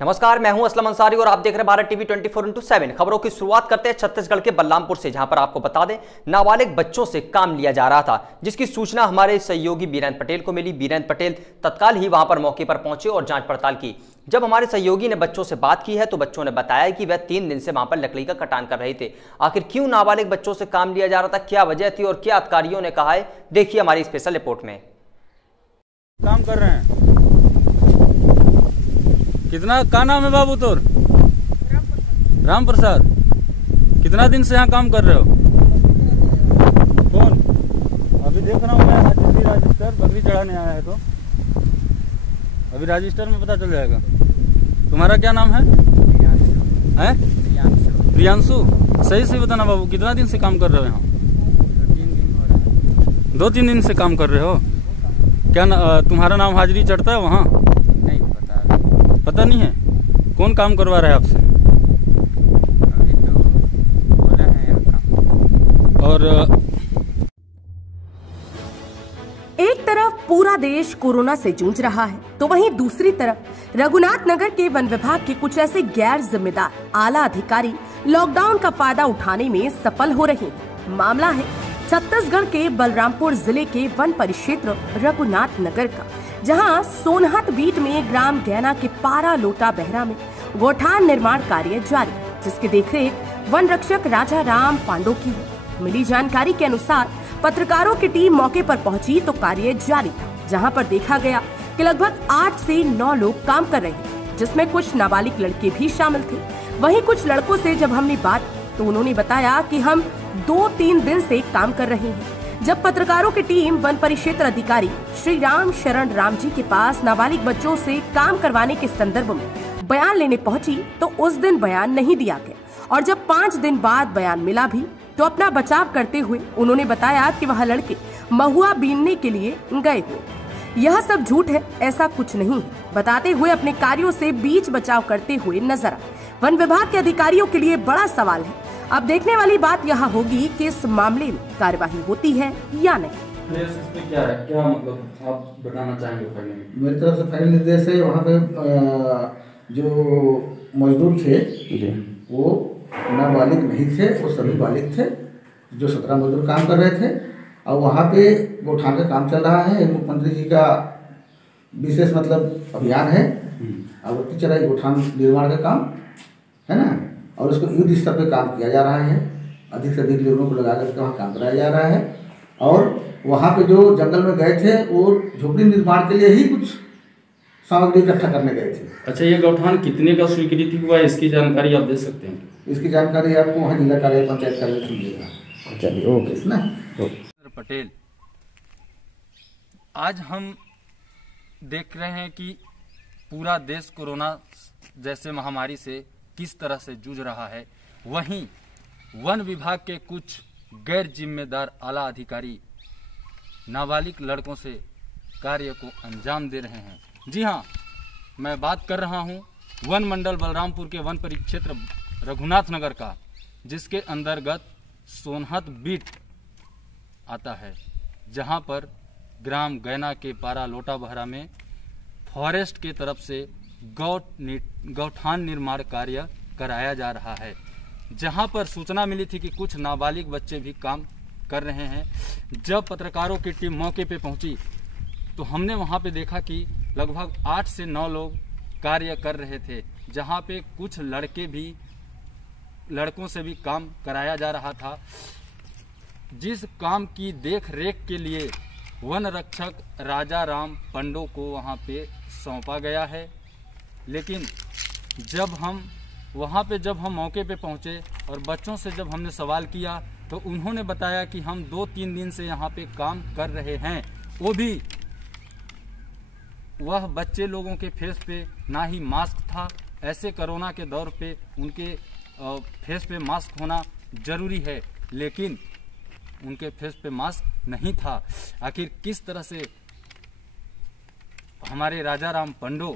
नमस्कार, मैं हूं असलम अंसारी और आप देख रहे हैं भारत टीवी 24/7। खबरों की शुरुआत करते हैं छत्तीसगढ़ के बलरामपुर से, जहां पर आपको बता दें नाबालिग बच्चों से काम लिया जा रहा था, जिसकी सूचना हमारे सहयोगी बीरेंद्र पटेल को मिली। बीरेंद्र पटेल तत्काल ही वहां पर मौके पर पहुंचे और जांच पड़ताल की। जब हमारे सहयोगी ने बच्चों से बात की है तो बच्चों ने बताया कि वह 3 दिन से वहां पर लकड़ी का कटान कर रहे थे। आखिर क्यों नाबालिग बच्चों से काम लिया जा रहा था, क्या वजह थी और क्या अधिकारियों ने कहा है, देखिए हमारी स्पेशल रिपोर्ट में। काम कर रहे हैं। कितना का नाम है बाबू तोर? राम प्रसाद। कितना दिन से यहाँ काम कर रहे हो? कौन? अभी देख रहा हूँ मैं दिल्ली रजिस्टर, बकरी चढ़ाने आया है तो अभी रजिस्टर में पता चल जाएगा। तुम्हारा क्या नाम है? प्रियांशु। सही से बताना बाबू, कितना दिन से काम कर रहे हो यहाँ? 2-3 दिन से काम कर रहे हो। क्या तुम्हारा नाम हाजिरी चढ़ता है वहाँ? नहीं पता नहीं है। कौन काम करवा रहा है आपसे? अभी तो बोला है काम। और एक तरफ पूरा देश कोरोना से जूझ रहा है तो वहीं दूसरी तरफ रघुनाथ नगर के वन विभाग के कुछ ऐसे गैर जिम्मेदार आला अधिकारी लॉकडाउन का फायदा उठाने में सफल हो रहे हैं। मामला है छत्तीसगढ़ के बलरामपुर जिले के वन परिक्षेत्र रघुनाथ नगर का, जहां सोनहत बीट में ग्राम गैना के पारा लोटा बहरा में गौठान निर्माण कार्य जारी है, जिसकी देखरेख वन रक्षक राजा राम पांडो की है। मिली जानकारी के अनुसार पत्रकारों की टीम मौके पर पहुंची तो कार्य जारी था, जहां पर देखा गया कि लगभग 8 से 9 लोग काम कर रहे हैं, जिसमें कुछ नाबालिग लड़के भी शामिल थे। वहीं कुछ लड़कों से जब हमने बात तो उन्होंने बताया कि हम 2-3 दिन से काम कर रहे हैं। जब पत्रकारों की टीम वन परिक्षेत्र अधिकारी श्री राम शरण राम जी के पास नाबालिग बच्चों से काम करवाने के संदर्भ में बयान लेने पहुंची तो उस दिन बयान नहीं दिया गया, और जब 5 दिन बाद बयान मिला भी तो अपना बचाव करते हुए उन्होंने बताया कि वह लड़के महुआ बीनने के लिए गए हुए। यह सब झूठ है, ऐसा कुछ नहीं है, बताते हुए अपने कार्यों से बीच बचाव करते हुए नजर आए। वन विभाग के अधिकारियों के लिए बड़ा सवाल है। अब देखने वाली बात यह होगी कि इस मामले में कार्यवाही होती है या नहीं। इस पे क्या है, क्या मतलब आप बताना चाहेंगे? फाइल में मेरी तरफ से फाइल निर्देश है। वहाँ पे जो मजदूर थे वो नाबालिग नहीं थे, वो सभी बालिग थे। जो 17 मजदूर काम कर रहे थे और वहाँ पे गौठान का काम चल रहा है। मुख्यमंत्री जी का विशेष मतलब अभियान है, आवर्ती चराई गौठान निर्माण का काम है ना, और उसको युद्ध स्तर पर काम किया जा रहा है। अधिक से अधिक लोगों को लगा करके वहाँ काम कराया जा रहा है। और वहाँ पे जो जंगल में गए थे वो झोपड़ी निर्माण के लिए ही कुछ सामग्री इकट्ठा करने गए थे। अच्छा, ये गौठान कितने का स्वीकृति हुआ है, इसकी जानकारी आप दे सकते हैं? इसकी जानकारी आपको वहाँ जिला कार्यालय पंचायत कार्यालय से मिलेगा। चलिए, ओके ना। पटेल, आज हम देख रहे हैं कि पूरा देश कोरोना जैसे महामारी से किस तरह से जूझ रहा है। वहीं वन विभाग के कुछ गैर जिम्मेदार आला अधिकारी नाबालिग लड़कों से कार्य को अंजाम दे रहे हैं। जी हाँ, मैं बात कर रहा हूँ वन मंडल बलरामपुर के वन परिक्षेत्र रघुनाथ नगर का, जिसके अंतर्गत सोनहत बीट आता है, जहाँ पर ग्राम गैना के पारा लोटा बहरा में फॉरेस्ट के तरफ से गौठान निर्माण कार्य कराया जा रहा है, जहां पर सूचना मिली थी कि कुछ नाबालिग बच्चे भी काम कर रहे हैं। जब पत्रकारों की टीम मौके पे पहुंची तो हमने वहां पे देखा कि लगभग 8 से 9 लोग कार्य कर रहे थे, जहां पे कुछ लड़कों से भी काम कराया जा रहा था। जिस काम की देख रेख के लिए वन रक्षक राजा राम पांडो को वहां पे सौंपा गया है, लेकिन जब हम मौके पे पहुंचे और बच्चों से जब हमने सवाल किया तो उन्होंने बताया कि हम 2-3 दिन से यहाँ पे काम कर रहे हैं। वो भी वह बच्चे लोगों के फेस पे ना ही मास्क था। ऐसे कोरोना के दौर पे उनके फेस पे मास्क होना जरूरी है, लेकिन उनके फेस पे मास्क नहीं था। आखिर किस तरह से हमारे राजा राम पांडो,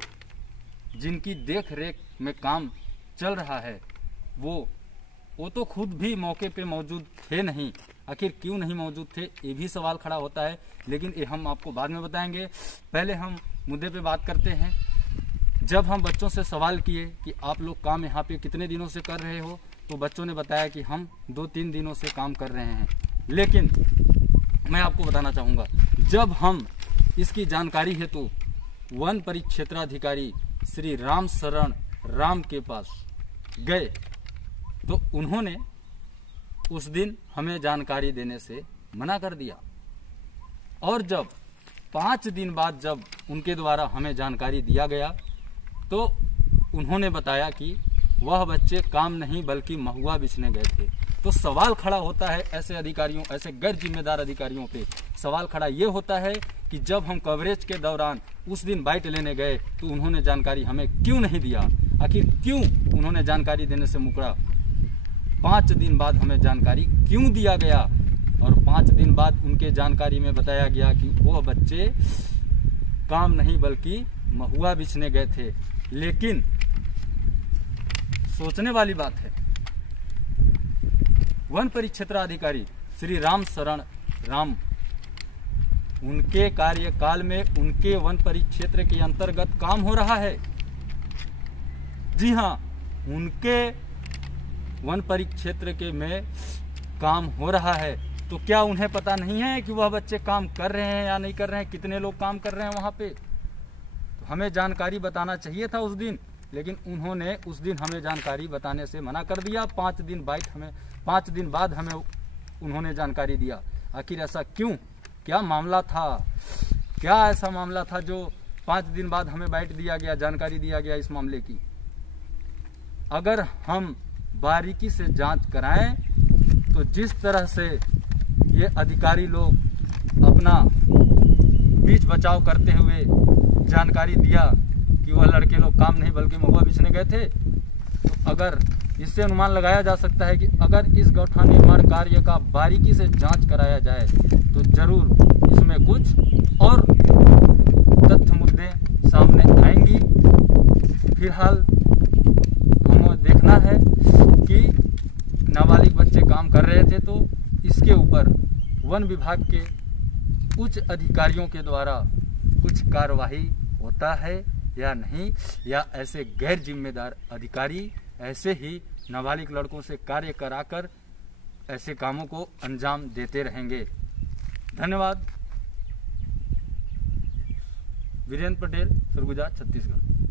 जिनकी देख रेख में काम चल रहा है, वो तो खुद भी मौके पे मौजूद थे नहीं। आखिर क्यों नहीं मौजूद थे, ये भी सवाल खड़ा होता है, लेकिन ये हम आपको बाद में बताएंगे। पहले हम मुद्दे पे बात करते हैं। जब हम बच्चों से सवाल किए कि आप लोग काम यहाँ पे कितने दिनों से कर रहे हो, तो बच्चों ने बताया कि हम 2-3 दिनों से काम कर रहे हैं। लेकिन मैं आपको बताना चाहूँगा, जब हम इसकी जानकारी हेतु वन परिक्षेत्राधिकारी श्री राम शरण राम के पास गए तो उन्होंने उस दिन हमें जानकारी देने से मना कर दिया। और जब 5 दिन बाद जब उनके द्वारा हमें जानकारी दिया गया तो उन्होंने बताया कि वह बच्चे काम नहीं बल्कि महुआ बिछने गए थे। तो सवाल खड़ा होता है ऐसे अधिकारियों, ऐसे गैर जिम्मेदार अधिकारियों पे सवाल खड़ा ये होता है कि जब हम कवरेज के दौरान उस दिन बाइट लेने गए तो उन्होंने जानकारी हमें क्यों नहीं दिया, आखिर क्यों उन्होंने जानकारी देने से मुकरा। 5 दिन बाद हमें जानकारी क्यों दिया गया, और 5 दिन बाद उनके जानकारी में बताया गया कि वह बच्चे काम नहीं बल्कि महुआ बिछने गए थे। लेकिन सोचने वाली बात है, वन परिक्षेत्राधिकारी श्री राम शरण राम, उनके कार्यकाल में उनके वन परिक्षेत्र के अंतर्गत काम हो रहा है। जी हाँ, उनके वन परिक्षेत्र के में काम हो रहा है, तो क्या उन्हें पता नहीं है कि वह बच्चे काम कर रहे हैं या नहीं कर रहे हैं, कितने लोग काम कर रहे हैं वहां पे। तो हमें जानकारी बताना चाहिए था उस दिन, लेकिन उन्होंने उस दिन हमें जानकारी बताने से मना कर दिया। 5 दिन बाद हमें उन्होंने जानकारी दिया। आखिर ऐसा क्यों, क्या मामला था, क्या ऐसा मामला था जो 5 दिन बाद हमें बाइट दिया गया, जानकारी दिया गया इस मामले की। अगर हम बारीकी से जांच कराएं तो जिस तरह से ये अधिकारी लोग अपना बीच बचाव करते हुए जानकारी दिया कि वह लड़के लोग काम नहीं बल्कि महुआ बिछने गए थे, तो अगर इससे अनुमान लगाया जा सकता है कि अगर इस गौठान निर्माण कार्य का बारीकी से जांच कराया जाए तो जरूर इसमें कुछ और तथ्य मुद्दे सामने आएंगी। फिलहाल हमें देखना है कि नाबालिग बच्चे काम कर रहे थे, तो इसके ऊपर वन विभाग के उच्च अधिकारियों के द्वारा कुछ कार्यवाही होता है या नहीं, या ऐसे गैर जिम्मेदार अधिकारी ऐसे ही नाबालिग लड़कों से कार्य कराकर ऐसे कामों को अंजाम देते रहेंगे। धन्यवाद। वीरेंद्र पटेल, सरगुजा, छत्तीसगढ़।